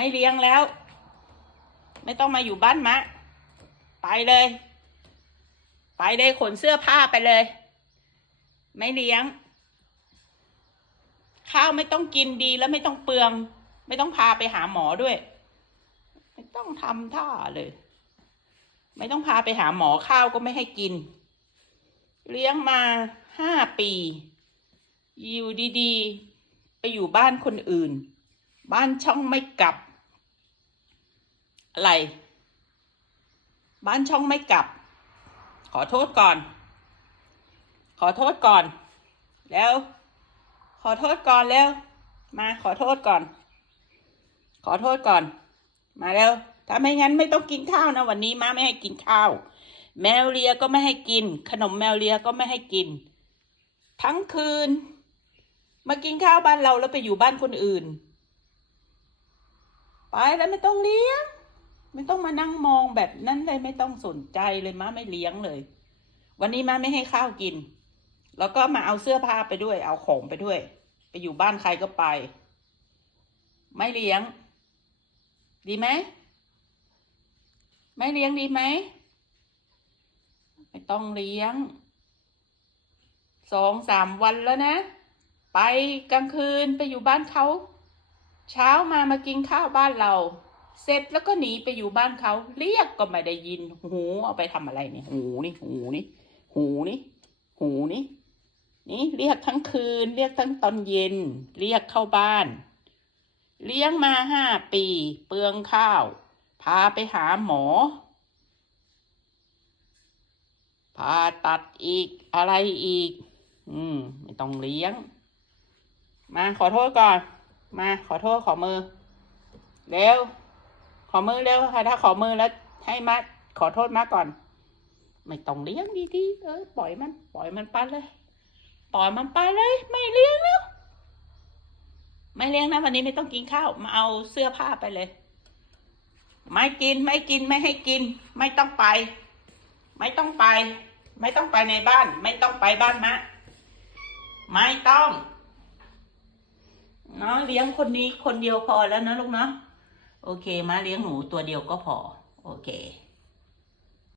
ไม่เลี้ยงแล้ว ไม่ต้องมาอยู่บ้านมะ ไปเลย ไปเลยขนเสื้อผ้าไปเลย ไม่เลี้ยง ข้าวไม่ต้องกินดีแล้วไม่ต้องเปลือง ไม่ต้องพาไปหาหมอด้วย ไม่ต้องทำท่าเลย ไม่ต้องพาไปหาหมอข้าวก็ไม่ให้กิน เลี้ยงมาห้าปีอยู่ดีๆ ไปอยู่บ้านคนอื่น บ้านช่องไม่กลับ อะไร บ้านช่องไม่กลับ ขอโทษก่อน ขอโทษก่อน แล้ว ขอโทษก่อนแล้ว มาขอโทษก่อน ขอโทษก่อน มาแล้วถ้าไม่งั้นไม่ต้องกินข้าวนะวันนี้มาไม่ให้กินข้าว แมวเลียก็ไม่ให้กิน ขนมแมวเลียก็ไม่ให้กิน ทั้งคืน มากินข้าวบ้านเราแล้วไปอยู่บ้านคนอื่น ไปแล้วไม่ต้องเลี้ยง ไม่ต้องมานั่งมองแบบนั้นเลยไม่ต้องสนใจเลยม้าไม่เลี้ยงเลย วันนี้ม้าไม่ให้ข้าวกิน แล้วก็มาเอาเสื้อผ้าไปด้วย เอาของไปด้วย ไปอยู่บ้านใครก็ไป ไม่เลี้ยง ดีไหมไม่เลี้ยงดีไหมไม่ต้องเลี้ยงสองสามวันแล้วนะ ไปกลางคืนไปอยู่บ้านเขา เช้ามามากินข้าวบ้านเรา เสร็จแล้วก็หนีไปอยู่บ้านเขาเรียกก็ไม่ได้ยิน หูเอาไปทำอะไรเนี่ยหูนี่หูนี่หูนี่หูนี่นี่เรียกทั้งคืน เรียกทั้งตอนเย็น เรียกเข้าบ้าน เลี้ยงมาห้าปี เปลืองข้าว พาไปหาหมอพาตัดอีกอะไรอีก อืม ไม่ต้องเลี้ยง มาขอโทษก่อน มาขอโทษขอมือ เร็ว ขอมือเร็วค่ะ ถ้าขอมือแล้วให้มาขอโทษมาก่อน ไม่ต้องเลี้ยงดีๆเออปล่อยมัน ปล่อยมันไปเลย ปล่อยมันไปเลย ไม่เลี้ยงแล้ว ไม่เลี้ยงนะวันนี้ไม่ต้องกินข้าวมาเอาเสื้อผ้าไปเลย ไม่กินไม่กินไม่ให้กิน ไม่ต้องไป ไม่ต้องไป ไม่ต้องไปในบ้าน ไม่ต้องไปบ้านมะไม่ต้องเนาะเลี้ยงคนนี้คนเดียวพอแล้วนะลูกเนาะ โอเคมาเลี้ยงหนูตัวเดียวก็พอ โอเค